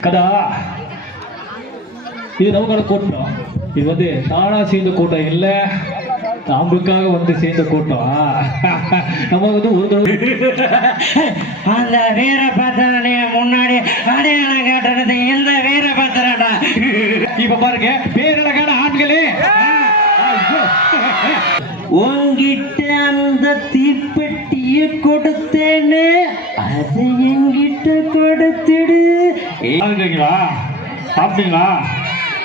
கதா. இது நம்மளோட கூட்டம். இது வந்து தானா சேர்ந்த கூட்டம் இல்ல. நம்மளுக்காக வந்து சேர்ந்த கூட்டம். நம்ம வந்து ஒரு அந்த வீரபத்திரனை முன்னாடி அடையாளம் காட்டுறது இந்த வீரபத்திரடா இப்ப பாருங்க. பேரழகான ஆண்களே. ஐயோ. உன்கிட்ட அந்த தீப்பெட்டியை கொடுத்தேன்னு அதை என்கிட்ட கொடுத்துடு. சாப்பிட்டீங்களா? சாப்பிட்டீங்களா?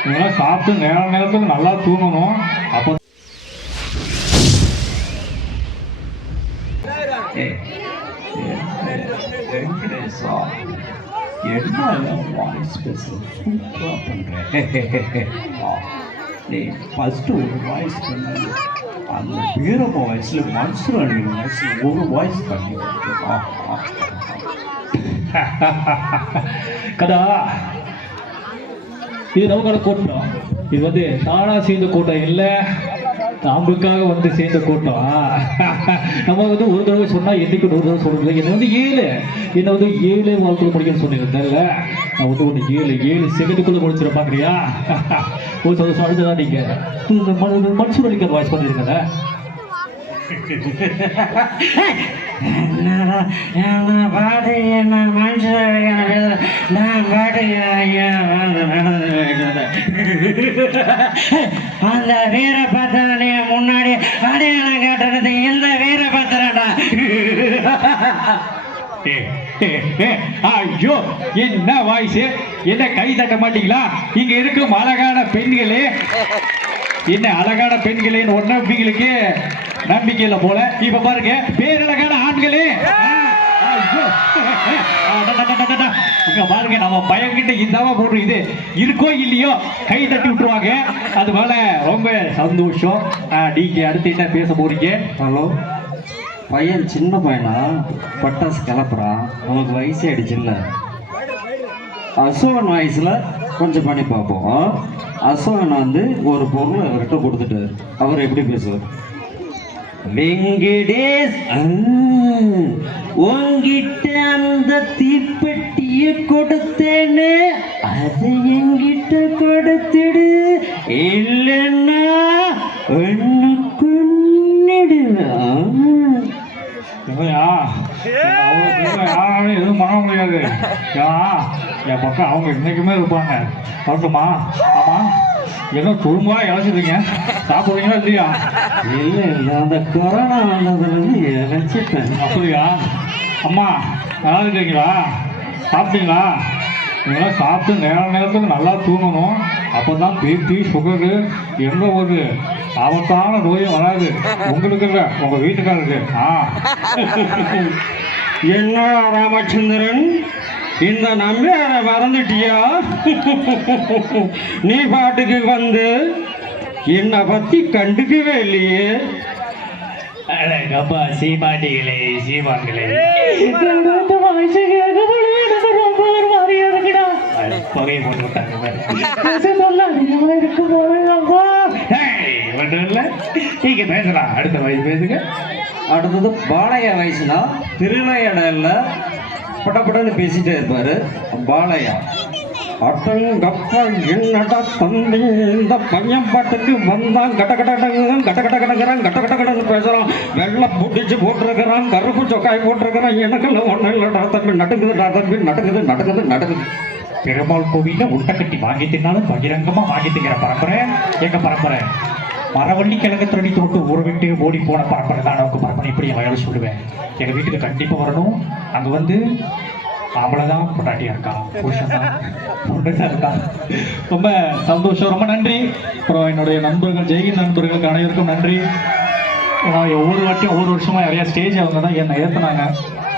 நீங்களாம் சாப்பிட்டு நேர நேரத்துக்கு நல்லா தூங்கணும். அப்போ வெங்கடேசா என்ன வாய்ஸ் சூப்பராக பண்ணுறேன் நீ ஃபஸ்ட்டு ஒரு வாய்ஸ் பண்ணு. அந்த வீரம வாய்ஸில் மன்சூரணி வாய்ஸில் ஒரு வாய்ஸ் பண்ணி. கதா. இது நமக்கான கூட்டம் இது வந்து தானா சேர்ந்த கூட்டம் இல்லை நம்மளுக்காக வந்து சேர்ந்த கூட்டம் நம்ம வந்து ஒரு தடவை சொன்னா என்னைக்கு ஒரு தடவை சொல்றதில்ல என்ன வந்து ஏழு. என்ன வந்து ஏழு வாழ்க்கையில் முடிக்கணும்னு சொன்னீங்க நான் வந்து ஒன்று ஏழு ஏழு செகண்டுக்குள்ள முடிச்சிட பாக்குறியா? ஒரு சந்தோஷம் அடுத்ததான் நீங்க? மனுஷன் அடிக்கிற வாய்ஸ் பண்ணிருக்கல பாடு என்ன மனுஷன் நான் பாடு ஐயா, வந்து நடந்து போயிட்டது. அந்த வீரபத்திரனை முன்னாடி அடையாளம் காட்டுறது இந்த வீரபத்திரடா ஏ, ஐயோ என்ன வாய்ஸ்? என்ன கை தட்ட மாட்டீங்களா? இங்க இருக்கும் அழகான பெண்களே. என்ன அழகான பெண்களேன்னு ஒன்னு உங்களுக்கு போல. இப்ப பாருங்க பேரழகான ஆண்களே. பாருங்க நம்ம பயங்கிட்ட இதாவ போடுற இது இருக்கோ இல்லையோ கை தட்டி விட்டுருவாங்க அது மேல ரொம்ப சந்தோஷம் நீங்க அடுத்து என்ன பேச போறீங்க ஹலோ பையன் சின்ன பையனா? பட்டாசு கிளப்புறான் அவனுக்கு வயசு ஆயிடுச்சுல்ல? அசோகன் வயசுல கொஞ்சம் பண்ணி பார்ப்போம். அசோகன் வந்து ஒரு பொருள் அவர்கிட்ட கொடுத்துட்டாரு. அவர் எப்படி பேசுவார்? வெங்கடேஷ். உங்கிட்ட அந்த தீப்பெட்டியை கொடுத்தேன்னு அதை எங்கிட்ட கொடுத்துடு. இல்லைன்னா ஒன்று கொன்னிடுவேன் எதுவும் பண்ண முடியாது. என் பக்கம் அவங்க இன்னைக்குமே இருப்பாங்க. வரட்டுமா? ஆமா. என்ன துரும்பா இழைச்சிருக்கீங்க? சாப்பிடுறீங்களா இல்லையா? இல்லை இல்லை அந்த கொரோனா வந்ததுலேருந்து இழைச்சிட்டேன் அப்படியா? அம்மா நல்லா இருக்கீங்களா? சாப்பிட்டீங்களா? நீங்களாம் சாப்பிட்டு நேர நேரத்துக்கு நல்லா தூங்கணும். அப்போ தான் பிபி சுகரு எந்த ஒரு ஆபத்தான நோயும் வராது. உங்களுக்கு இல்லை உங்கள் வீட்டுக்காரருக்கு. ஆ. என்ன ராமச்சந்திரன்? இந்த நம்பியாரை மறந்துட்டியா? நீ பாட்டுக்கு வந்து என்னை பத்தி கண்டுக்கவே இல்லையே. அழகப்பா சீமாட்டிகளே சீமாங்களே புகையை போட்டு விட்டாங்க ஒன்றும் இல்லை. நீங்க பேசலாம். அடுத்த வயசு பேசுங்க. அடுத்தது பாளைய வயசுனா திருநயடல்ல படபடன்னு பேசிட்டே இருப்பாரு. பாளையா அட்டங்கப்பா என்னடா தம்பி இந்த பையன் பாட்டுக்கு வந்தான். கட்ட கட்ட கடங்க கட்ட கட்ட கடங்கிறான் கட்ட கட்ட கடன்னு பேசுகிறான் வெள்ளம் புடிச்சு போட்டிருக்கிறான். கருப்பு சொக்காய் போட்டிருக்கிறான். எனக்குள்ள ஒன்றும் இல்லைடா தம்பி. நடுங்குதுடா தம்பி. நடுங்குது நடக்குது நடுங்குது. பெருமாள் கோவில்ல உண்டை கட்டி வாங்கி தின்னாலும் பகிரங்கமா வாங்கி திங்கிற பரம்பரை. எங்க பரம்பரை? மரவள்ளி கிழங்கு திருடி தொட்டு ஊரை விட்டு ஓடி போன பரம்பரை தான். நமக்கு பரம்பரை. இப்படி என் சொல்லுவேன். எங்கள் வீட்டுக்கு கண்டிப்பாக வரணும். அங்க வந்து ஆம்பளை தான் பொண்டாட்டியா இருக்கான் புருஷன் தான் ரொம்ப சந்தோஷம். ரொம்ப நன்றி. அப்புறம் என்னுடைய நண்பர்கள் ஜெயின் நண்பர்களுக்கு அனைவருக்கும் நன்றி. ஒவ்வொரு வாட்டியும் ஒவ்வொரு வருஷமா நிறைய ஸ்டேஜ் அவங்க தான் என்னை ஏத்துனாங்க.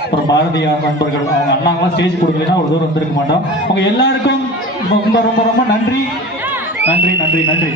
அப்புறம் பாரதியார் நண்பர்கள் அவங்க அண்ணாங்களாம் ஸ்டேஜ் கொடுக்கலன்னா ஒரு தூரம் வந்திருக்க மாட்டோம். அவங்க எல்லாருக்கும் ரொம்ப ரொம்ப ரொம்ப நன்றி. நன்றி நன்றி நன்றி.